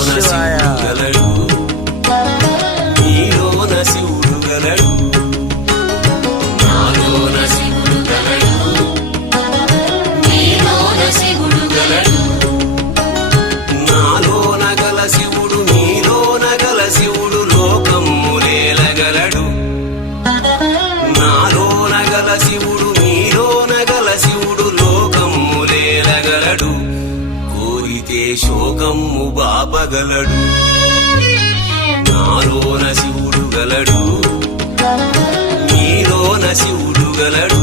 శివాయ గలడు, నీలోన శివుడు గలడు, నాలోన శివుడు గలడు, నీలోన శివుడు గలడు, నాలోన గల శివుడు నీలోన గల శివుడు లోకమ్ములేలగలడు, నాలోన గల శివుడు నీలోన గల శివుడు లోకమ్ములేలగలడు, కోరితే శోకమ్ము బాపగలడు, నాలోన శివుడు గలడు, నీలోన శివుడు గలడు.